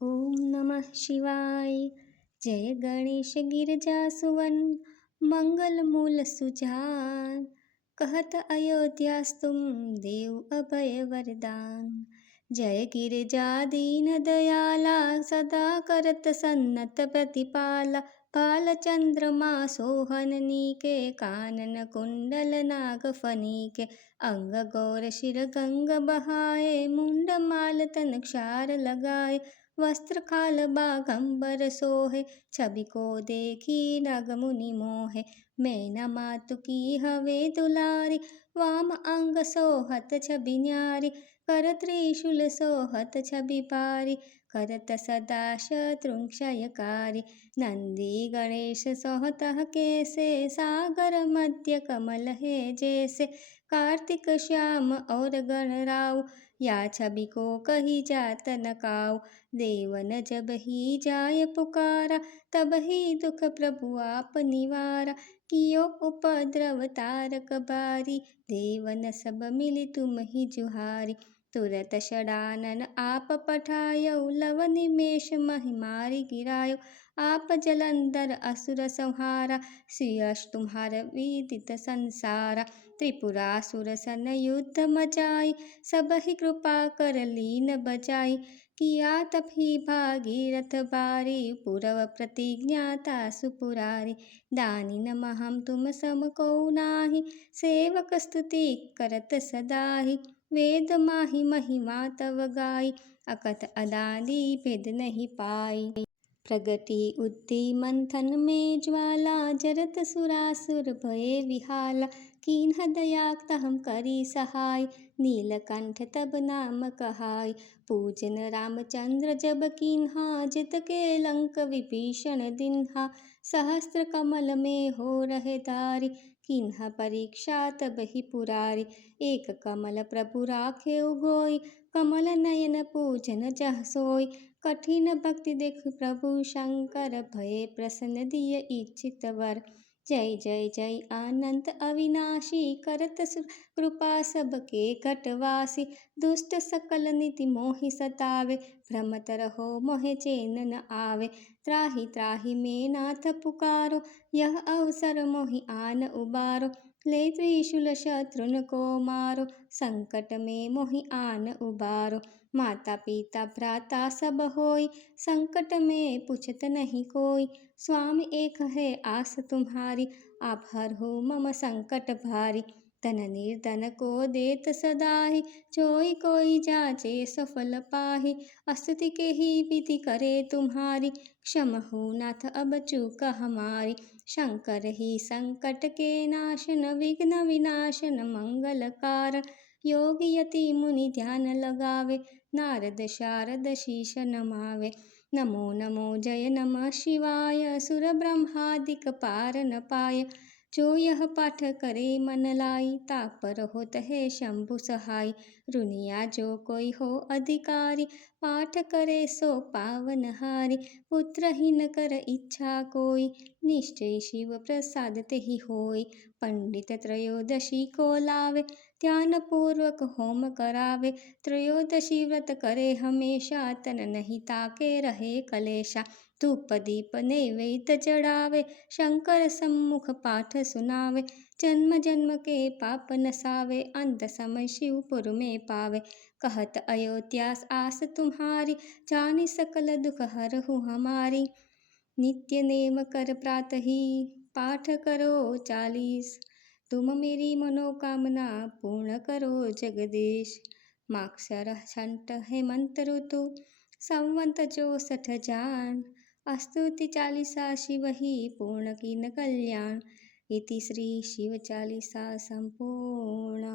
ओम नमः शिवाय। जय गणेश गिरजा सुवन, मंगल मूल सुजान। कहत अयोध्यास्तुम देव अभय वरदान। जय गिरिजा दीन दयाला, सदा करत सन्नत प्रतिपाला। बाल चंद्रमा सोहन नीके, कानन कुंडल नाग फनीके। अंग गौर शिर गंग बहाए, मुंड माल तन क्षार लगाए। वस्त्र खाल बागंबर सोहे, छवि को देखी नग मुनि मोहे। मैना मातु की हवे दुलारी, वाम अंग सोहत छवि न्यारी। कर त्रिशूल सोहत छवि पारी, करत सदा शत्रुं क्षयकारी। नंदी गणेश सोहतः कैसे, सागर मध्य कमल है जैसे। कार्तिक श्याम और गणराव, या छवि को कही जात न काऊ। देवन जब ही जाय पुकारा, तब ही दुख प्रभु आप निवारा। कियो उपद्रव तारक बारी, देवन सब मिली तुम ही जुहारी। तुरत षडानन आप पठायो, लव निमेष महि मारी गिरायो। आप जलंधर असुर संहारा, सियस तुम्हार विदित संसारा। त्रिपुरासुर सन युद्ध मचाई, सब ही कृपा कर लीन बचाई। किया तप ही भागीरथ बारी, पुरव प्रतिज्ञाता सुपुरारी। दानी नमहम तुम सम को नाही, सेवक स्तुति करत सदाहि। वेद माहि महिमा तव गाई, अकथ अदादि भेद नहीं पाई। प्रगति उद्धि मंथन में ज्वाला, जरत सुरासुर भये विहाला। कीन्ह दया तहम करी सहाय, नीलकंठ तब नाम कहाय। पूजन रामचंद्र जब कीन्हा, जित के लंक विभीषण दिन्हा। सहस्त्र कमल में हो रहे धारी, कीन्हा परीक्षा तब ही पुरारी। एक कमल प्रभु राखे उगोई, कमल नयन पूजन जह सोई। कठिन भक्ति देख प्रभु शंकर, भये प्रसन्न दिय इच्छित वर। जय जय जय अनंत अविनाशी, करत कृपा सबके घटवासी। दुष्ट सकल निति मोहि सतावे, भ्रमत रहो मोहि चैन न आवे। त्राहि त्राहि में नाथ पुकारो, यह अवसर मोहि आन उबारो। ले त्रिशूल शत्रुन को मारो, संकट में मोहि आन उबारो। माता पिता भ्राता सब होई, संकट में पूछत नहीं कोई। स्वामी एक है आस तुम्हारी, आप हरहु मम संकट भारी। धन निर्धन को देत सदाहि, जोई कोई जाचे सफल पाहि। स्तुति के ही विधि करे तुम्हारी, क्षमहु नाथ अब चूक हमारी। शंकर ही संकट के नाशन, विघ्न विनाशन मंगल कारण। योग यति मुनि ध्यान लगावे, नारद शारद शीश नमावे। नमो नमो जय नमः शिवाय, सुर ब्रह्मादिक पार न पाय। जो यह पाठ करे मन लाई, तापर होत है शंभु सहाय। रुनिया जो कोई हो अधिकारी, पाठ करे सो पावन हारी। पुत्रहीन कर इच्छा कोई, निश्चय शिव प्रसाद ते ही होई। पंडित त्रयोदशी को लावे, ध्यान पूर्वक होम करावे। त्रयोदशी व्रत करे हमेशा, तन नहीं ताके रहे कलेशा। धूप दीप नैवेद्य चढ़ावे, शंकर सम्मुख पाठ सुनावे। जन्म जन्म के पाप नसावे, अंत समय शिवपुर में पावे। कहत अयोध्या आस तुम्हारी, जानि सकल दुख हरहु हमारी। नित्य नेम कर प्रातः ही, पाठ करो 40। तुम मेरी मनोकामना पूर्ण करो जगदीश। माक्षर छंट हेमंत ऋतु, संवंत 64 जान। स्तुति चालीसा शिव ही पूर्ण कीन कल्याण। इति श्री शिव चालीसा संपूर्ण।